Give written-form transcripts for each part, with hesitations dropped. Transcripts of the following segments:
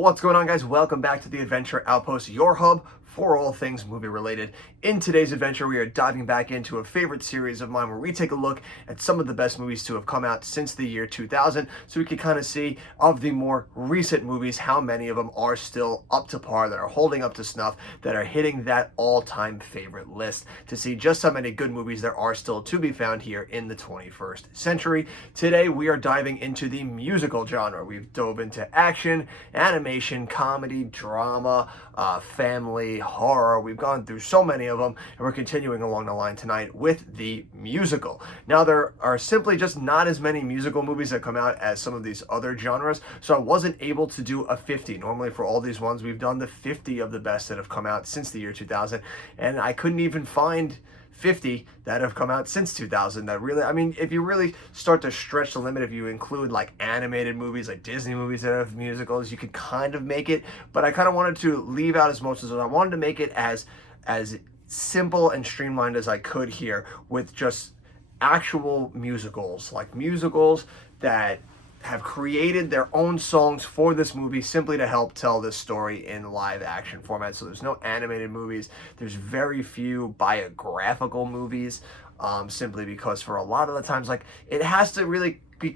What's going on, guys? Welcome back to the Adventure Outpost, your hub for all things movie related. In today's adventure, we are diving back into a favorite series of mine where we take a look at some of the best movies to have come out since the year 2000, so we can kind of see, of the more recent movies, how many of them are still up to par, that are holding up to snuff, that are hitting that all-time favorite list, to see just how many good movies there are still to be found here in the 21st century. Today, we are diving into the musical genre. We've dove into action, animation, comedy, drama, family, horror. We've gone through so many of them, and we're continuing along the line tonight with the musical. Now, there are simply just not as many musical movies that come out as some of these other genres, so I wasn't able to do a 50. Normally, for all these ones, we've done the 50 of the best that have come out since the year 2000, and I couldn't even find 50 that have come out since 2000 that really, I mean, if you really start to stretch the limit, if you include like animated movies, like Disney movies that have musicals, you could kind of make it, but I kind of wanted to leave out as much as I wanted to make it as simple and streamlined as I could here, with just actual musicals, like musicals that have created their own songs for this movie simply to help tell this story in live action format. So there's no animated movies. There's very few biographical movies, simply because for a lot of the times, like, it has to really be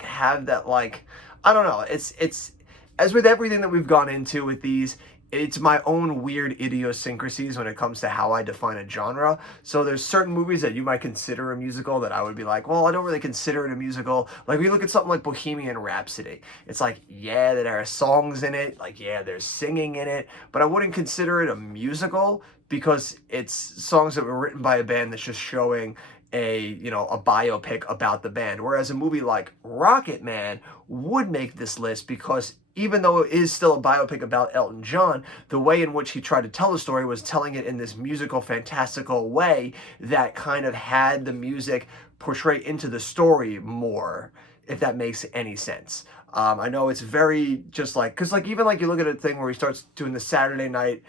have that, like, I don't know. It's as with everything that we've gone into with these, it's my own weird idiosyncrasies when it comes to how I define a genre. So there's certain movies that you might consider a musical that I would be like, well, I don't really consider it a musical. Like, we look at something like Bohemian Rhapsody. It's like, yeah, there are songs in it. Like, yeah, there's singing in it. But I wouldn't consider it a musical because it's songs that were written by a band that's just showing a biopic about the band. Whereas a movie like Rocket Man would make this list because even though it is still a biopic about Elton John, the way in which he tried to tell the story was telling it in this musical, fantastical way that kind of had the music portray into the story more, if that makes any sense. I know it's very just like, because like even like you look at a thing where he starts doing the Saturday Night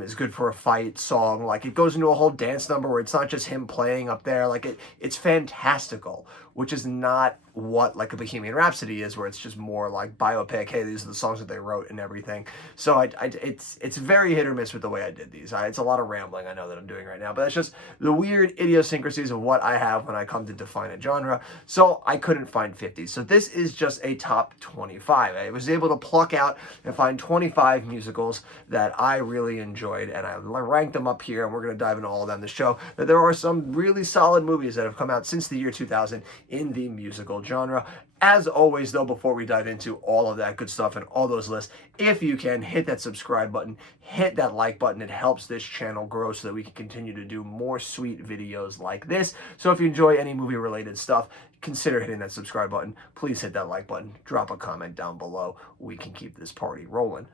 is Good for a Fight song, like it goes into a whole dance number where it's not just him playing up there, like it's fantastical, which is not what like a Bohemian Rhapsody is, where it's just more like biopic. Hey, these are the songs that they wrote and everything. So it's very hit or miss with the way I did these. It's a lot of rambling, I know, that I'm doing right now, but that's just the weird idiosyncrasies of what I have when I come to define a genre. So I couldn't find 50. So this is just a top 25. I was able to pluck out and find 25 musicals that I really enjoyed, and I ranked them up here, and we're going to dive into all of them to show that there are some really solid movies that have come out since the year 2000 in the musical genre. As always, though, before we dive into all of that good stuff and all those lists, if you can, hit that subscribe button, hit that like button. It helps this channel grow so that we can continue to do more sweet videos like this. So if you enjoy any movie related stuff, consider hitting that subscribe button. Please hit that like button. Drop a comment down below. We can keep this party rolling.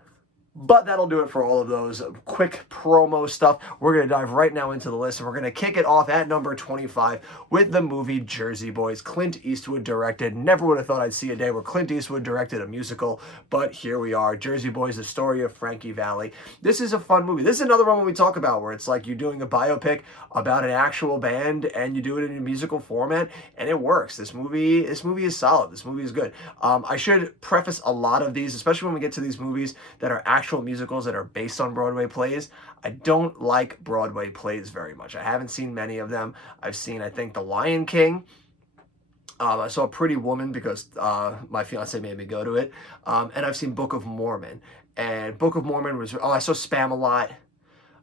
But that'll do it for all of those quick promo stuff. We're going to dive right now into the list, and we're going to kick it off at number 25 with the movie Jersey Boys. Clint Eastwood directed. Never would have thought I'd see a day where Clint Eastwood directed a musical, but here we are. Jersey Boys, the story of Frankie Valli. This is a fun movie. This is another one we talk about where it's like you're doing a biopic about an actual band and you do it in a musical format, and it works. This movie is solid. This movie is good. I should preface a lot of these, especially when we get to these movies that are actual musicals that are based on Broadway plays. I don't like Broadway plays very much. I haven't seen many of them. I've seen, I think, The Lion King. I saw Pretty Woman because my fiance made me go to it. And I've seen Book of Mormon. And Book of Mormon was, I saw Spamalot.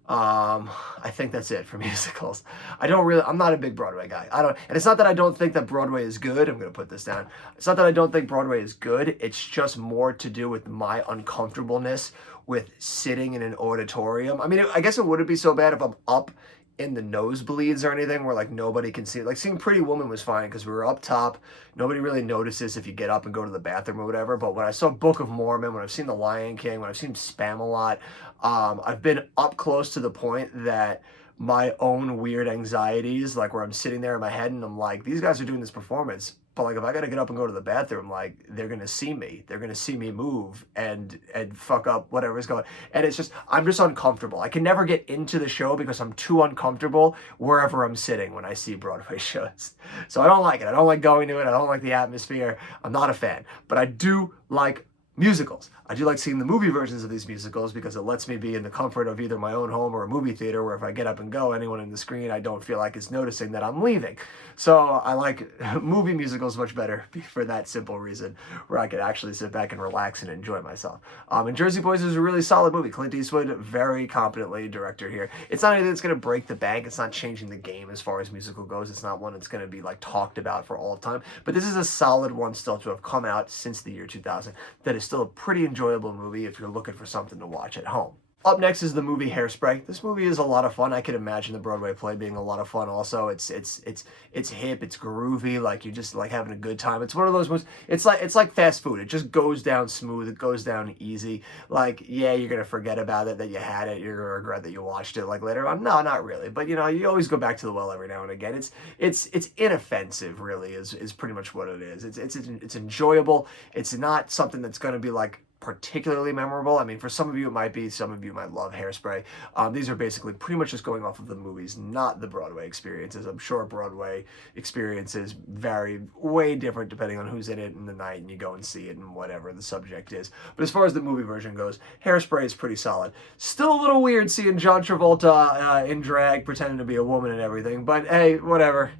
I think that's it for musicals. I'm not a big Broadway guy. And it's not that I don't think that Broadway is good. I'm going to put this down. It's not that I don't think Broadway is good. It's just more to do with my uncomfortableness with sitting in an auditorium. I mean, I guess it wouldn't be so bad if I'm up in the nosebleeds or anything where like nobody can see it. Like seeing Pretty Woman was fine because we were up top. Nobody really notices if you get up and go to the bathroom or whatever. But when I saw Book of Mormon, when I've seen The Lion King, when I've seen Spamalot, I've been up close to the point that my own weird anxieties, like where I'm sitting there in my head and I'm like, these guys are doing this performance, but like if I gotta get up and go to the bathroom, like they're gonna see me. They're gonna see me move and fuck up whatever's going. And it's just, I'm just uncomfortable. I can never get into the show because I'm too uncomfortable wherever I'm sitting when I see Broadway shows. So I don't like it. I don't like going to it. I don't like the atmosphere. I'm not a fan. But I do like Musicals. I do like seeing the movie versions of these musicals because it lets me be in the comfort of either my own home or a movie theater where if I get up and go, anyone in the screen I don't feel like is noticing that I'm leaving. So I like movie musicals much better for that simple reason, where I could actually sit back and relax and enjoy myself. And Jersey Boys is a really solid movie. Clint Eastwood, very competently director here. It's not anything that's going to break the bank. It's not changing the game as far as musical goes. It's not one that's going to be like talked about for all of time. But this is a solid one still to have come out since the year 2000 that is still a pretty enjoyable movie if you're looking for something to watch at home. Up next is the movie Hairspray. This movie is a lot of fun. I could imagine the Broadway play being a lot of fun also. It's hip, it's groovy, like you're just like having a good time. It's one of those movies, it's like fast food. It just goes down smooth, it goes down easy. Like, yeah, you're gonna forget about it, that you had it, you're gonna regret that you watched it like later on. No, not really. But you know, you always go back to the well every now and again. It's inoffensive, really, is pretty much what it is. It's enjoyable. It's not something that's gonna be like particularly memorable. I mean, for some of you it might be, some of you might love Hairspray. These are basically pretty much just going off of the movies, not the Broadway experiences. I'm sure Broadway experiences vary way different depending on who's in it in the night and you go and see it and whatever the subject is. But as far as the movie version goes, Hairspray is pretty solid. Still a little weird seeing John Travolta in drag pretending to be a woman and everything, but hey, whatever.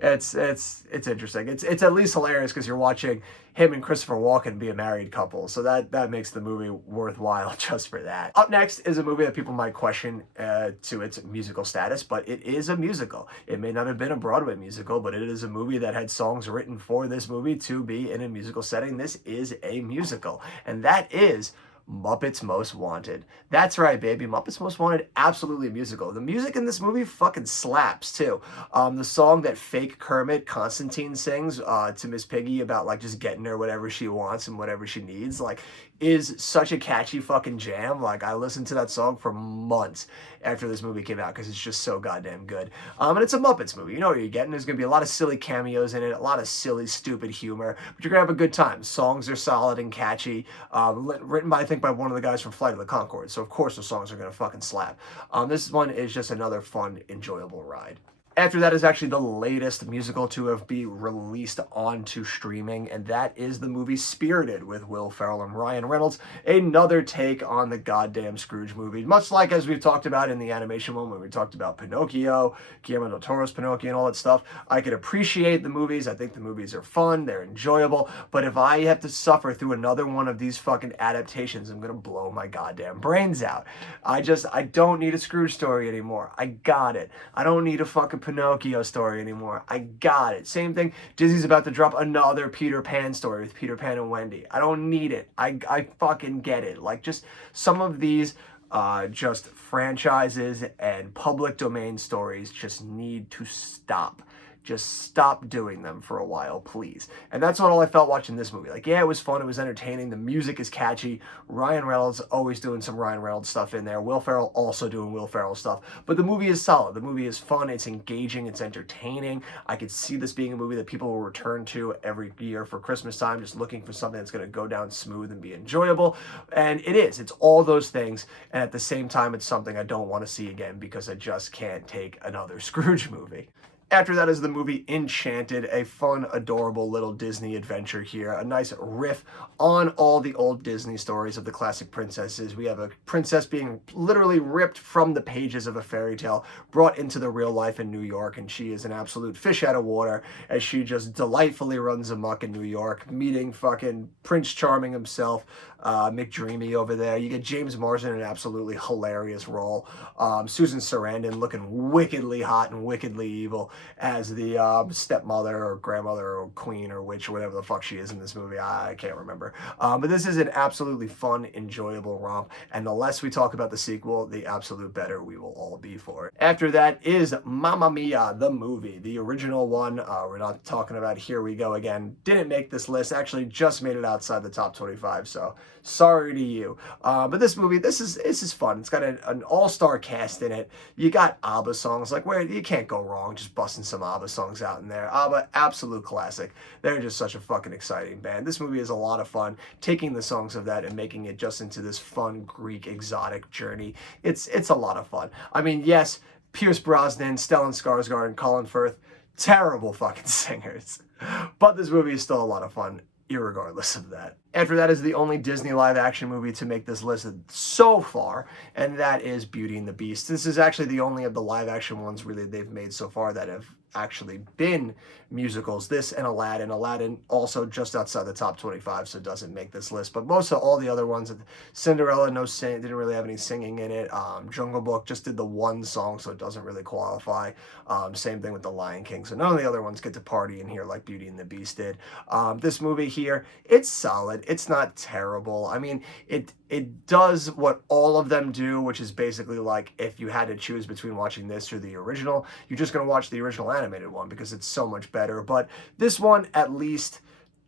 It's interesting. It's at least hilarious because you're watching him and Christopher Walken be a married couple, so that makes the movie worthwhile just for that. Up next is a movie that people might question to its musical status, but it is a musical. It may not have been a Broadway musical, but it is a movie that had songs written for this movie to be in a musical setting. This is a musical, and that is Muppets Most Wanted. That's right, baby. Muppets Most Wanted, absolutely a musical. The music in this movie fucking slaps, too. The song that fake Kermit Constantine sings to Miss Piggy about, like, just getting her whatever she wants and whatever she needs, like, is such a catchy fucking jam. Like, I listened to that song for months after this movie came out because it's just so goddamn good. And it's a Muppets movie. You know what you're getting. There's going to be a lot of silly cameos in it, a lot of silly, stupid humor, but you're going to have a good time. Songs are solid and catchy. Written by, I think, by one of the guys from Flight of the Conchords, so of course the songs are going to fucking slap. This one is just another fun, enjoyable ride. After that is actually the latest musical to have been released onto streaming, and that is the movie Spirited with Will Ferrell and Ryan Reynolds. Another take on the goddamn Scrooge movie, much like as we've talked about in the animation one when we talked about Pinocchio, Guillermo del Toro's Pinocchio and all that stuff. I can appreciate the movies. I think the movies are fun, they're enjoyable, but if I have to suffer through another one of these fucking adaptations, I'm gonna blow my goddamn brains out. I don't need a Scrooge story anymore. I got it. I don't need a fucking Pinocchio story anymore. I got it. Same thing. Disney's about to drop another Peter Pan story with Peter Pan and Wendy. I don't need it. I fucking get it. Like, just some of these just franchises and public domain stories just need to stop. Just stop doing them for a while, please. And that's all I felt watching this movie. Like, yeah, it was fun. It was entertaining. The music is catchy. Ryan Reynolds always doing some Ryan Reynolds stuff in there. Will Ferrell also doing Will Ferrell stuff. But the movie is solid. The movie is fun. It's engaging. It's entertaining. I could see this being a movie that people will return to every year for Christmas time, just looking for something that's going to go down smooth and be enjoyable. And it is. It's all those things. And at the same time, it's something I don't want to see again because I just can't take another Scrooge movie. After that is the movie Enchanted, a fun, adorable little Disney adventure here. A nice riff on all the old Disney stories of the classic princesses. We have a princess being literally ripped from the pages of a fairy tale, brought into the real life in New York, and she is an absolute fish out of water as she just delightfully runs amok in New York, meeting fucking Prince Charming himself, McDreamy over there. You get James Marsden in an absolutely hilarious role. Susan Sarandon looking wickedly hot and wickedly evil as the stepmother or grandmother or queen or witch or whatever the fuck she is in this movie. I can't remember. But this is an absolutely fun, enjoyable romp. And the less we talk about the sequel, the absolute better we will all be for it. After that is Mamma Mia, the movie. The original one. We're not talking about Here We Go Again. Didn't make this list. Actually just made it outside the top 25. So sorry to you. But this movie, this is fun. It's got an all-star cast in it. You got ABBA songs. Like, where you can't go wrong just busting some ABBA songs out in there. ABBA, absolute classic. They're just such a fucking exciting band. This movie is a lot of fun, taking the songs of that and making it just into this fun Greek exotic journey. It's a lot of fun. I mean, yes, Pierce Brosnan, Stellan Skarsgård, and Colin Firth, terrible fucking singers. But this movie is still a lot of fun. irregardless of that. After that is the only Disney live action movie to make this list so far, and that is Beauty and the Beast. This is actually the only of the live action ones really they've made so far that have actually been musicals. This and Aladdin. Aladdin also just outside the top 25, so it doesn't make this list. But most of all the other ones, Cinderella, no sing, didn't really have any singing in it. Jungle Book just did the one song, so it doesn't really qualify. Same thing with The Lion King. So none of the other ones get to party in here like Beauty and the Beast did. This movie here, it's solid. It's not terrible. I mean, it does what all of them do, which is basically like if you had to choose between watching this or the original, you're just going to watch the original animated one because it's so much better. But this one, at least,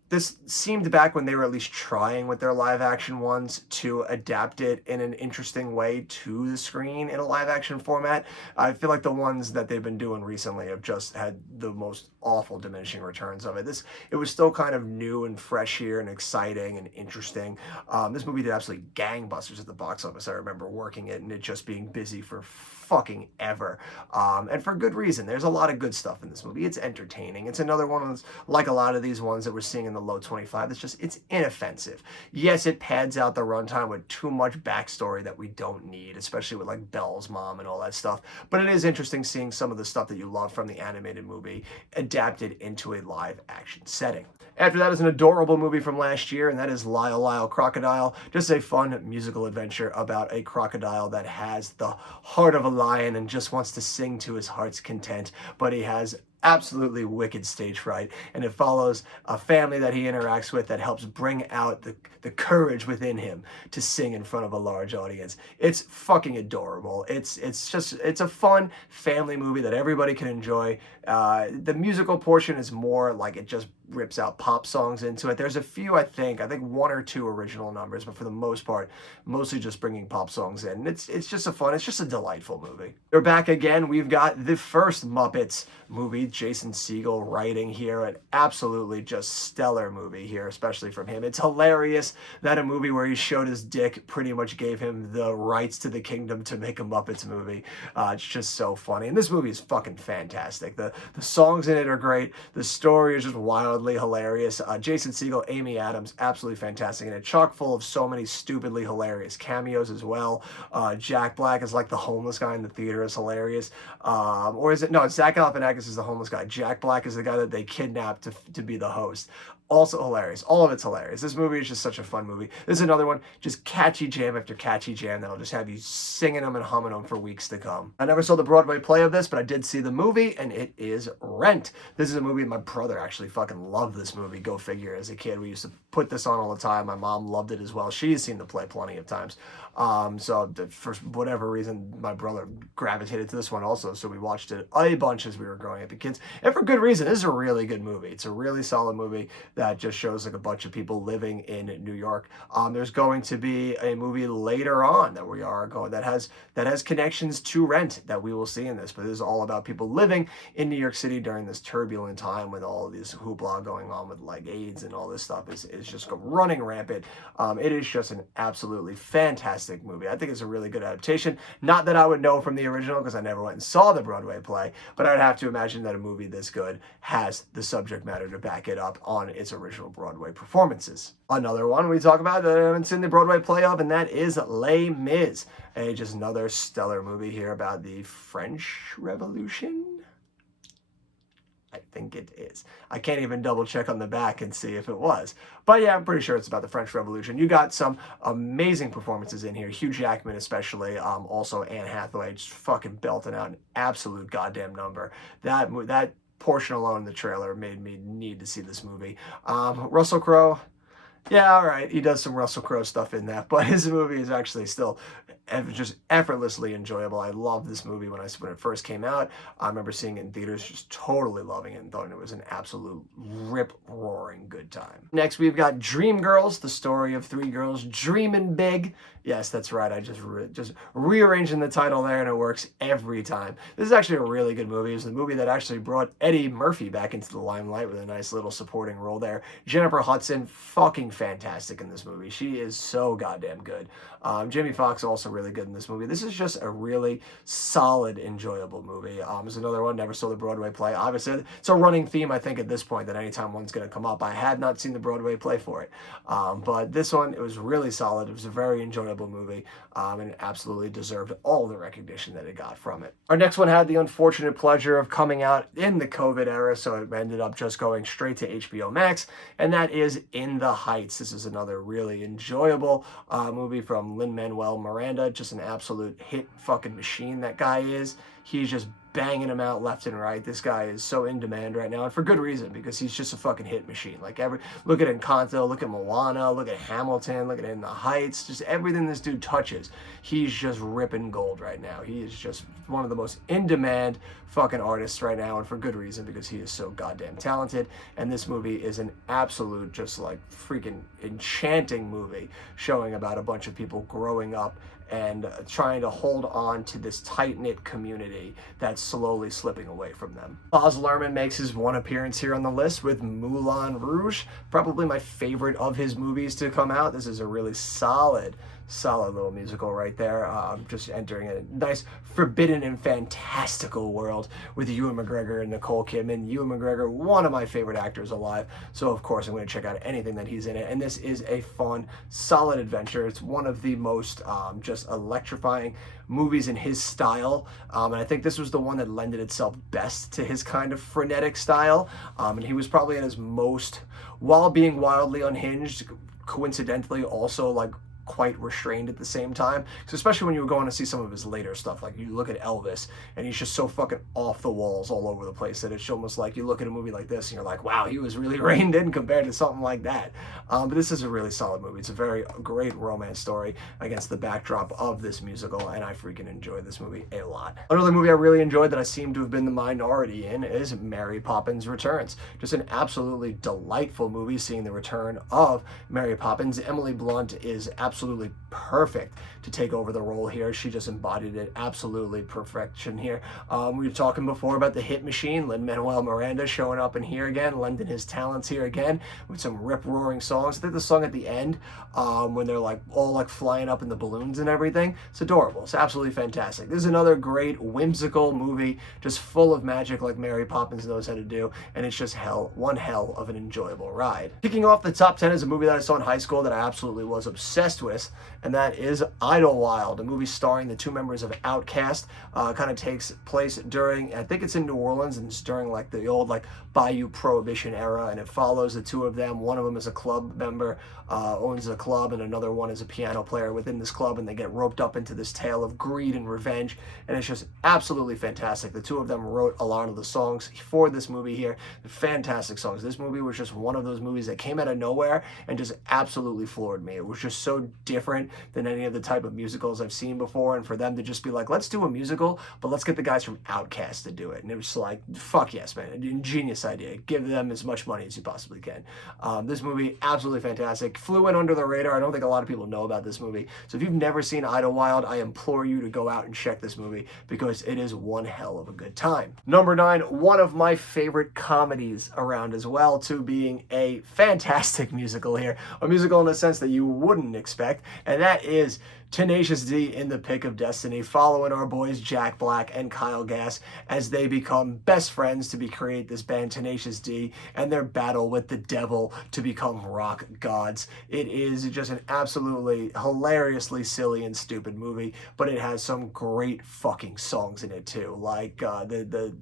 this seemed back when they were at least trying with their live action ones to adapt it in an interesting way to the screen in a live action format. I feel like the ones that they've been doing recently have just had the most awful diminishing returns of it. It was still kind of new and fresh here and exciting and interesting. This movie did absolutely gangbusters at the box office. I remember working it and it just being busy for fucking ever. And for good reason. There's a lot of good stuff in this movie. It's entertaining. It's another one of those, like a lot of these ones that we're seeing in the low 25, it's inoffensive. Yes, it pads out the runtime with too much backstory that we don't need, especially with like Belle's mom and all that stuff. But it is interesting seeing some of the stuff that you love from the animated movie adapted into a live action setting. After that is an adorable movie from last year, and that is Lyle Lyle Crocodile. Just a fun musical adventure about a crocodile that has the heart of a lion and just wants to sing to his heart's content, but he has absolutely wicked stage fright, and it follows a family that he interacts with that helps bring out the courage within him to sing in front of a large audience. It's fucking adorable. It's a fun family movie that everybody can enjoy. The musical portion is more like it just rips out pop songs into it. There's a few, I think one or two original numbers, but for the most part, mostly just bringing pop songs in. It's just a delightful movie. They're back again. We've got the first Muppets movie, Jason Segel writing here, an absolutely just stellar movie here, especially from him. It's hilarious that a movie where he showed his dick pretty much gave him the rights to the kingdom to make a Muppets movie. It's just so funny. And this movie is fucking fantastic. The songs in it are great. The story is just wildly hilarious. Jason Segel, Amy Adams, absolutely fantastic. And it's chock full of so many stupidly hilarious cameos as well. Jack Black is like the homeless guy in the theater, is hilarious. Or is it? No, Zach Galifianakis is the homeless guy. Jack Black is the guy that they kidnapped to be the host. Also hilarious. All of it's hilarious. This movie is just such a fun movie. This is another one, just catchy jam after catchy jam that'll just have you singing them and humming them for weeks to come. I never saw the Broadway play of this, but I did see the movie, and it is Rent. This is a movie my brother actually fucking loved this movie. Go figure. As a kid, we used to put this on all the time. My mom loved it as well. She's seen the play plenty of times. So for whatever reason, my brother gravitated to this one also, so we watched it a bunch as we were growing up as kids, and for good reason. This is a really good movie. It's a really solid movie that just shows like a bunch of people living in New York. There's going to be a movie later on that we are going that has connections to Rent that we will see in this, but this is all about people living in New York City during this turbulent time with all of this hoopla going on with like AIDS and all this stuff is just running rampant. It is just an absolutely fantastic movie. I think it's a really good adaptation. Not that I would know from the original because I never went and saw the Broadway play, but I'd have to imagine that a movie this good has the subject matter to back it up on its original Broadway performances. Another one we talk about that I haven't seen the Broadway play of, and that is Les Mis. Just another stellar movie here about the French Revolution. I think it is. I can't even double check on the back and see if it was. But yeah, I'm pretty sure it's about the French Revolution. You got some amazing performances in here. Hugh Jackman especially. Also Anne Hathaway just fucking belting out an absolute goddamn number. That portion alone in the trailer made me need to see this movie. Russell Crowe. Yeah, all right, he does some Russell Crowe stuff in that, but his movie is actually still just effortlessly enjoyable. I loved this movie when it first came out. I remember seeing it in theaters, just totally loving it and thought it was an absolute rip-roaring good time. Next, we've got Dreamgirls, the story of three girls dreaming big. Yes, that's right. I just rearranging the title there, and it works every time. This is actually a really good movie. It's the movie that actually brought Eddie Murphy back into the limelight with a nice little supporting role there. Jennifer Hudson, fucking fucking fantastic in this movie. She is so goddamn good. Jamie Foxx also really good in this movie. This is just a really solid, enjoyable movie. There's another one, never saw the Broadway play. Obviously, it's a running theme, I think, at this point, that anytime one's going to come up. I had not seen the Broadway play for it. But this one, it was really solid. It was a very enjoyable movie, and it absolutely deserved all the recognition that it got from it. Our next one had the unfortunate pleasure of coming out in the COVID era, so it ended up just going straight to HBO Max, and that is In the Heights. This is another really enjoyable movie from Lin-Manuel Miranda, just an absolute hit fucking machine that guy is. He's just banging them out left and right. This guy is so in demand right now, and for good reason, because he's just a fucking hit machine. Like, look at Encanto, look at Moana, look at Hamilton, look at In the Heights, just everything this dude touches, he's just ripping gold right now. He is just one of the most in-demand fucking artists right now, and for good reason, because he is so goddamn talented. And this movie is an absolute, just like freaking enchanting movie, showing about a bunch of people growing up and trying to hold on to this tight-knit community that's slowly slipping away from them. Baz Luhrmann makes his one appearance here on the list with Moulin Rouge, probably my favorite of his movies to come out. This is a really solid little musical right there. Just entering a nice, forbidden and fantastical world with Ewan McGregor and Nicole Kidman. Ewan McGregor, one of my favorite actors alive, so of course I'm going to check out anything that he's in it. And this is a fun, solid adventure. It's one of the most just electrifying movies in his style, and I think this was the one that lended itself best to his kind of frenetic style, and he was probably at his most, while being wildly unhinged, coincidentally also like quite restrained at the same time. So especially when you were going to see some of his later stuff, like you look at Elvis and he's just so fucking off the walls all over the place that it's almost like you look at a movie like this and you're like, wow, he was really reined in compared to something like that. But this is a really solid movie. It's a very great romance story against the backdrop of this musical, and I freaking enjoyed this movie a lot. Another movie I really enjoyed that I seem to have been the minority in is Mary Poppins Returns. Just an absolutely delightful movie, seeing the return of Mary Poppins. Emily Blunt is absolutely perfect to take over the role here. She just embodied it absolutely perfection here. We were talking before about the hit machine, Lin-Manuel Miranda showing up in here again, lending his talents here again with some rip-roaring songs. I think the song at the end, when they're like all like flying up in the balloons and everything, it's adorable. It's absolutely fantastic. This is another great whimsical movie, just full of magic like Mary Poppins knows how to do, and it's just one hell of an enjoyable ride. Kicking off the top 10 is a movie that I saw in high school that I absolutely was obsessed with, and that is Idlewild, a movie starring the two members of Outkast. Kind of takes place during, I think it's in New Orleans, and it's during like the old like Bayou Prohibition era, and it follows the two of them. One of them is a club member, owns a club, and another one is a piano player within this club, and they get roped up into this tale of greed and revenge, and it's just absolutely fantastic. The two of them wrote a lot of the songs for this movie here. Fantastic songs. This movie was just one of those movies that came out of nowhere and just absolutely floored me. It was just so different than any of the type of musicals I've seen before, and for them to just be like, let's do a musical, but let's get the guys from Outkast to do it. And it was like, fuck yes, man. Ingenious idea. Give them as much money as you possibly can. This movie, absolutely fantastic. Flew in under the radar. I don't think a lot of people know about this movie. So if you've never seen Idlewild, I implore you to go out and check this movie because it is one hell of a good time. Number 9, one of my favorite comedies around as well, to being a fantastic musical here. A musical in a sense that you wouldn't expect, and that is Tenacious D in the Pick of Destiny, following our boys Jack Black and Kyle Gass as they become best friends to create this band Tenacious D and their battle with the devil to become rock gods. It is just an absolutely hilariously silly and stupid movie, but it has some great fucking songs in it too. Like the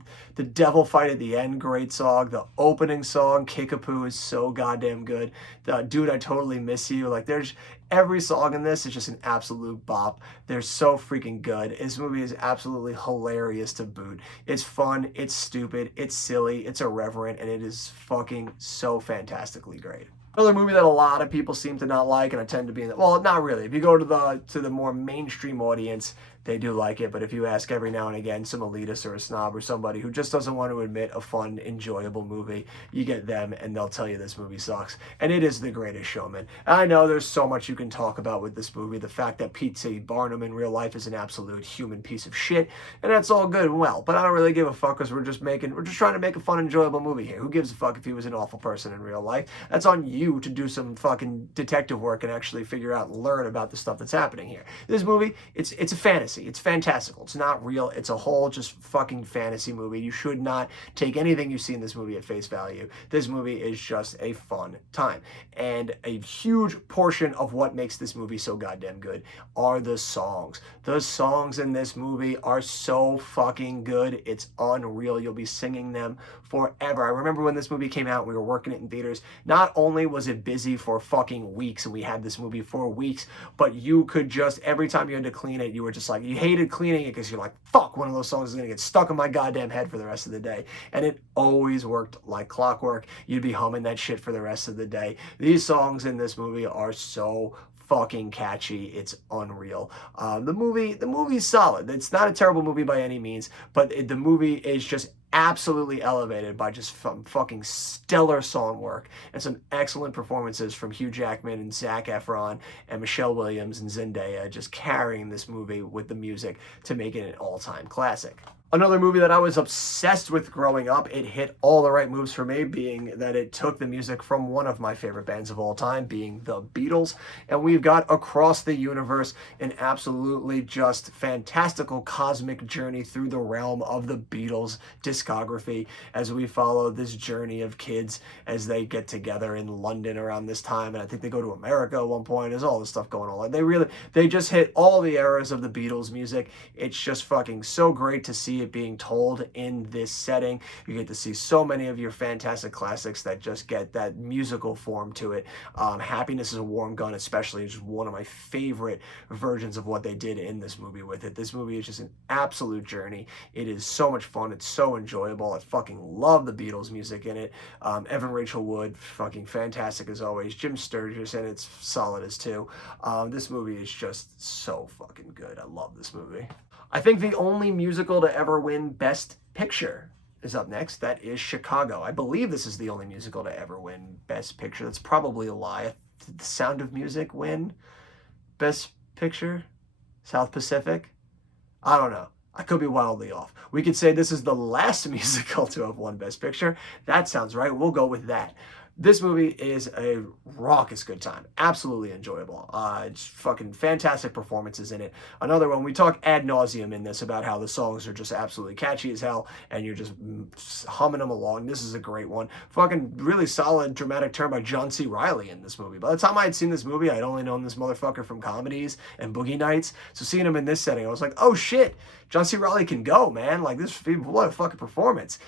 devil fight at the end, great song. The opening song, Kickapoo, is so goddamn good. The Dude, I Totally Miss You. Like, there's every song in this is just an absolute bop. They're so freaking good. This movie is absolutely hilarious to boot. It's fun, it's stupid, it's silly, it's irreverent, and it is fucking so fantastically great. Another movie that a lot of people seem to not like, and I tend to be in well, not really. If you go to the more mainstream audience, they do like it. But if you ask every now and again some elitist or a snob or somebody who just doesn't want to admit a fun, enjoyable movie, you get them and they'll tell you this movie sucks. And it is The Greatest Showman. And I know there's so much you can talk about with this movie. The fact that P.T. Barnum in real life is an absolute human piece of shit, and that's all good and well. But I don't really give a fuck because we're just trying to make a fun, enjoyable movie here. Who gives a fuck if he was an awful person in real life? That's on you to do some fucking detective work and actually figure out and learn about the stuff that's happening here. This movie, it's a fantasy. It's fantastical. It's not real. It's a whole just fucking fantasy movie. You should not take anything you see in this movie at face value. This movie is just a fun time. And a huge portion of what makes this movie so goddamn good are the songs. The songs in this movie are so fucking good. It's unreal. You'll be singing them forever. I remember when this movie came out, we were working it in theaters. Not only was it busy for fucking weeks, and we had this movie for weeks, but you could just, every time you had to clean it, you were just like, you hated cleaning it because you're like, fuck, one of those songs is going to get stuck in my goddamn head for the rest of the day. And it always worked like clockwork. You'd be humming that shit for the rest of the day. These songs in this movie are so fucking catchy. It's unreal. The movie's solid. It's not a terrible movie by any means, but the movie is just absolutely elevated by just fucking stellar song work and some excellent performances from Hugh Jackman and Zac Efron and Michelle Williams and Zendaya, just carrying this movie with the music to make it an all-time classic. Another movie that I was obsessed with growing up, it hit all the right moves for me, being that it took the music from one of my favorite bands of all time, being the Beatles. And we've got Across the Universe, an absolutely just fantastical cosmic journey through the realm of the Beatles discography as we follow this journey of kids as they get together in London around this time. And I think they go to America at one point. There's all this stuff going on. They just hit all the eras of the Beatles music. It's just fucking so great to see it being told in this setting. You get to see so many of your fantastic classics that just get that musical form to it. Happiness is a Warm Gun especially is just one of my favorite versions of what they did in this movie with it. This movie is just an absolute journey. It is so much fun. It's so enjoyable. I fucking love the Beatles music in it. Evan Rachel Wood, fucking fantastic as always. Jim Sturgis, and it's solid as too. This movie is just so fucking good. I love this movie. I think the only musical to ever win Best Picture is up next. That is Chicago. I believe this is the only musical to ever win Best Picture. That's probably a lie. Did The Sound of Music win Best Picture? South Pacific? I don't know. I could be wildly off. We could say this is the last musical to have won Best Picture. That sounds right. We'll go with that. This movie is a raucous good time. Absolutely enjoyable. It's fucking fantastic performances in it. Another one, we talk ad nauseum in this about how the songs are just absolutely catchy as hell and you're just humming them along. This is a great one. Fucking really solid dramatic turn by John C. Reilly in this movie. By the time I had seen this movie, I'd only known this motherfucker from comedies and Boogie Nights. So seeing him in this setting, I was like, oh shit, John C. Reilly can go, man. Like this, what a fucking performance.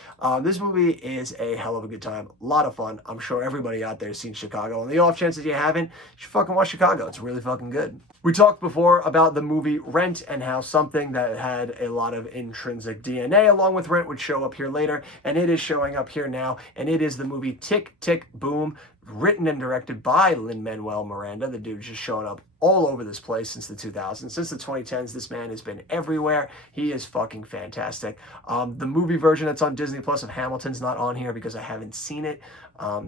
This movie is a hell of a good time. A lot of fun. I'm sure everybody out there has seen Chicago. And the off chance that you haven't, you should fucking watch Chicago. It's really fucking good. We talked before about the movie Rent and how something that had a lot of intrinsic DNA along with Rent would show up here later. And it is showing up here now. And it is the movie Tick, Tick, Boom, written and directed by Lin-Manuel Miranda. The dude's just showing up all over this place since the 2000s. Since the 2010s, this man has been everywhere. He is fucking fantastic. The movie version that's on Disney Plus of Hamilton's not on here because I haven't seen it.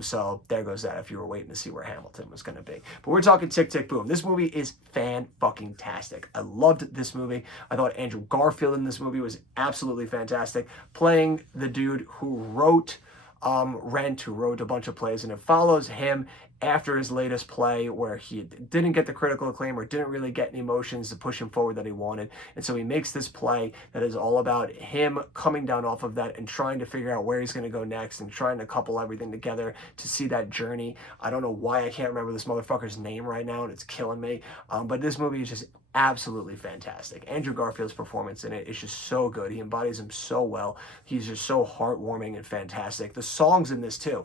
So there goes that if you were waiting to see where Hamilton was going to be. But we're talking Tick, Tick, Boom. This movie is fan-fucking-tastic. I loved this movie. I thought Andrew Garfield in this movie was absolutely fantastic. Playing the dude who wrote Rent, who wrote a bunch of plays, and it follows him after his latest play where he didn't get the critical acclaim or didn't really get any emotions to push him forward that he wanted. And so he makes this play that is all about him coming down off of that and trying to figure out where he's going to go next and trying to couple everything together to see that journey. I don't know why I can't remember this motherfucker's name right now and it's killing me. But this movie is just absolutely fantastic. Andrew Garfield's performance in it is just so good. He embodies him so well. He's just so heartwarming and fantastic. The songs in this too,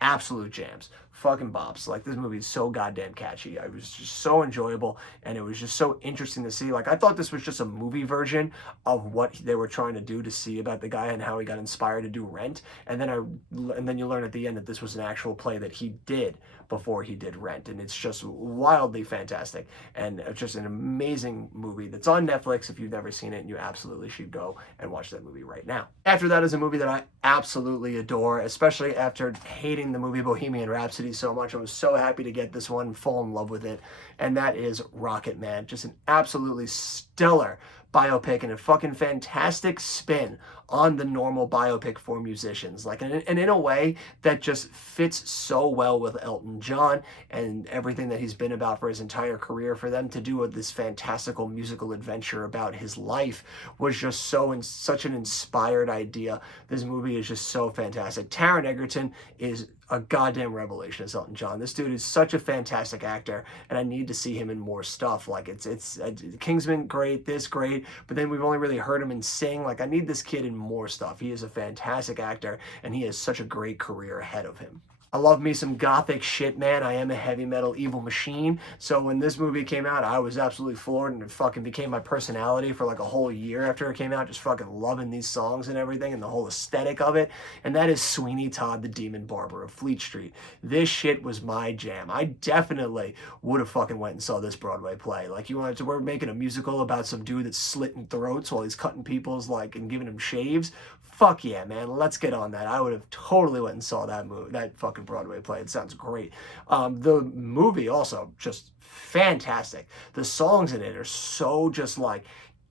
absolute jams. Fucking bops. Like, this movie is so goddamn catchy. It was just so enjoyable, and it was just so interesting to see. Like, I thought this was just a movie version of what they were trying to do, to see about the guy and how he got inspired to do Rent. And then you learn at the end that this was an actual play that he did before he did Rent, and it's just wildly fantastic, and just an amazing movie that's on Netflix. If you've never seen it, you absolutely should go and watch that movie right now. After that is a movie that I absolutely adore, especially after hating the movie Bohemian Rhapsody so much. I was so happy to get this one, fall in love with it, and that is Rocketman. Just an absolutely stellar biopic and a fucking fantastic spin on the normal biopic for musicians. Like, and in a way that just fits so well with Elton John and everything that he's been about for his entire career. For them to do this fantastical musical adventure about his life was just such an inspired idea. This movie is just so fantastic. Taron Egerton is a goddamn revelation as Elton John. This dude is such a fantastic actor, and I need to see him in more stuff. Like, it's Kingsman, great, this great, but then we've only really heard him in Sing. Like, I need this kid in more stuff. He is a fantastic actor, and he has such a great career ahead of him. I love me some gothic shit, man. I am a heavy metal evil machine. So when this movie came out, I was absolutely floored, and it fucking became my personality for like a whole year after it came out, just fucking loving these songs and everything and the whole aesthetic of it. And that is Sweeney Todd, the Demon Barber of Fleet Street. This shit was my jam. I definitely would have fucking went and saw this Broadway play. Like, we're making a musical about some dude that's slitting throats while he's cutting people's, like, and giving them shaves. Fuck yeah, man. Let's get on that. I would have totally went and saw that fucking Broadway play. It sounds great. The movie also just fantastic. The songs in it are so just like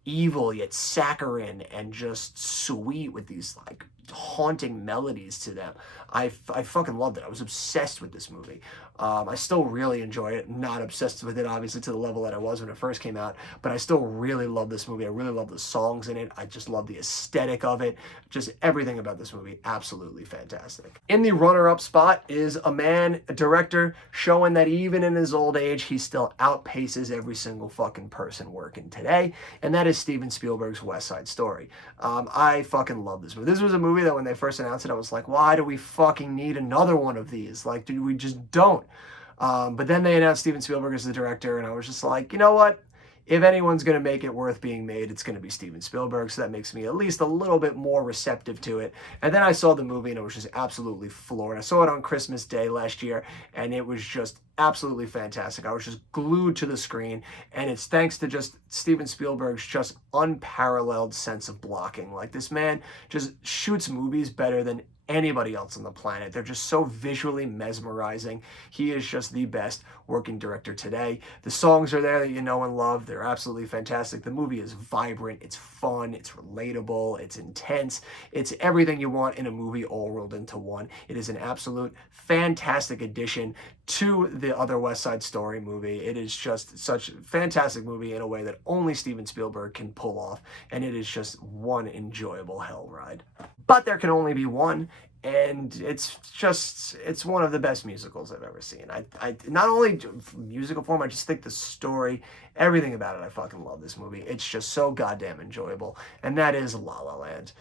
evil yet saccharine and just sweet with these like haunting melodies to them. I fucking loved it. I was obsessed with this movie. I still really enjoy it. Not obsessed with it, obviously, to the level that I was when it first came out, but I still really love this movie. I really love the songs in it. I just love the aesthetic of it. Just everything about this movie, absolutely fantastic. In the runner-up spot is a director, showing that even in his old age, he still outpaces every single fucking person working today, and that is Steven Spielberg's West Side Story. I fucking love this movie. This was a movie that when they first announced it, I was like, why do we fucking need another one of these? Like, dude, we just don't. But then they announced Steven Spielberg as the director, and I was just like, you know what? If anyone's going to make it worth being made, it's going to be Steven Spielberg, so that makes me at least a little bit more receptive to it. And then I saw the movie, and it was just absolutely floored. I saw it on Christmas Day last year, and it was just absolutely fantastic. I was just glued to the screen, and it's thanks to just Steven Spielberg's just unparalleled sense of blocking. Like, this man just shoots movies better than anybody else on the planet. They're just so visually mesmerizing. He is just the best working director today. The songs are there that you know and love. They're absolutely fantastic. The movie is vibrant, it's fun, it's relatable, it's intense. It's everything you want in a movie all rolled into one. It is an absolute fantastic addition to the other West Side Story movie. It is just such a fantastic movie in a way that only Steven Spielberg can pull off, and it is just one enjoyable hell ride. But there can only be one, and it's one of the best musicals I've ever seen. I not only musical form, I just think the story, everything about it, I fucking love this movie. It's just so goddamn enjoyable, and that is La La Land.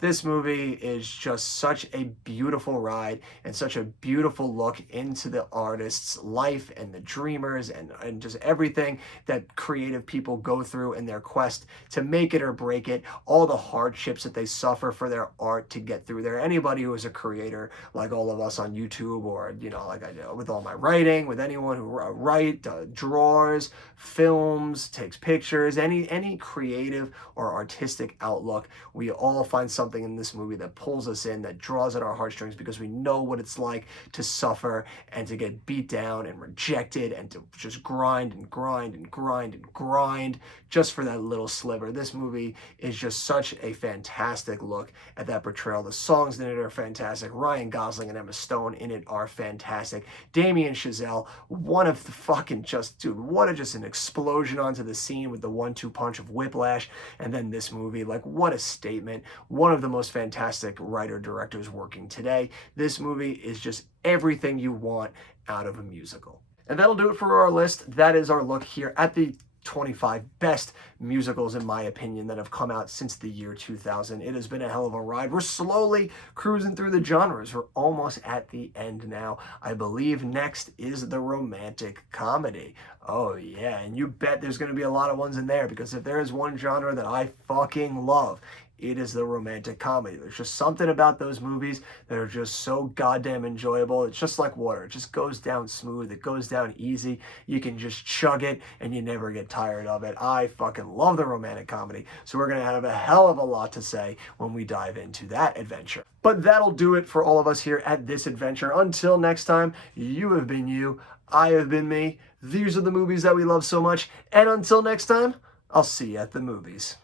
This movie is just such a beautiful ride and such a beautiful look into the artist's life and the dreamers and just everything that creative people go through in their quest to make it or break it, all the hardships that they suffer for their art to get through there. Anybody who is a creator, like all of us on YouTube, or, you know, like I do with all my writing, with anyone who draws, films, takes pictures, any creative or artistic outlook, we all find something in this movie that pulls us in, that draws at our heartstrings, because we know what it's like to suffer and to get beat down and rejected and to just grind and grind and grind and grind just for that little sliver. This movie is just such a fantastic look at that portrayal. The songs in it are fantastic. Ryan Gosling and Emma Stone in it are fantastic. Damien Chazelle, one of the fucking what just an explosion onto the scene with the 1-2 punch of Whiplash, and then this movie. Like, what a statement. One of the most fantastic writer-directors working today. This movie is just everything you want out of a musical. And that'll do it for our list. That is our look here at the 25 best musicals, in my opinion, that have come out since the year 2000. It has been a hell of a ride. We're slowly cruising through the genres. We're almost at the end now. I believe next is the romantic comedy. Oh yeah, and you bet there's going to be a lot of ones in there, because if there is one genre that I fucking love, it is the romantic comedy. There's just something about those movies that are just so goddamn enjoyable. It's just like water. It just goes down smooth. It goes down easy. You can just chug it and you never get tired of it. I fucking love the romantic comedy. So we're going to have a hell of a lot to say when we dive into that adventure. But that'll do it for all of us here at this adventure. Until next time, you have been you. I have been me. These are the movies that we love so much. And until next time, I'll see you at the movies.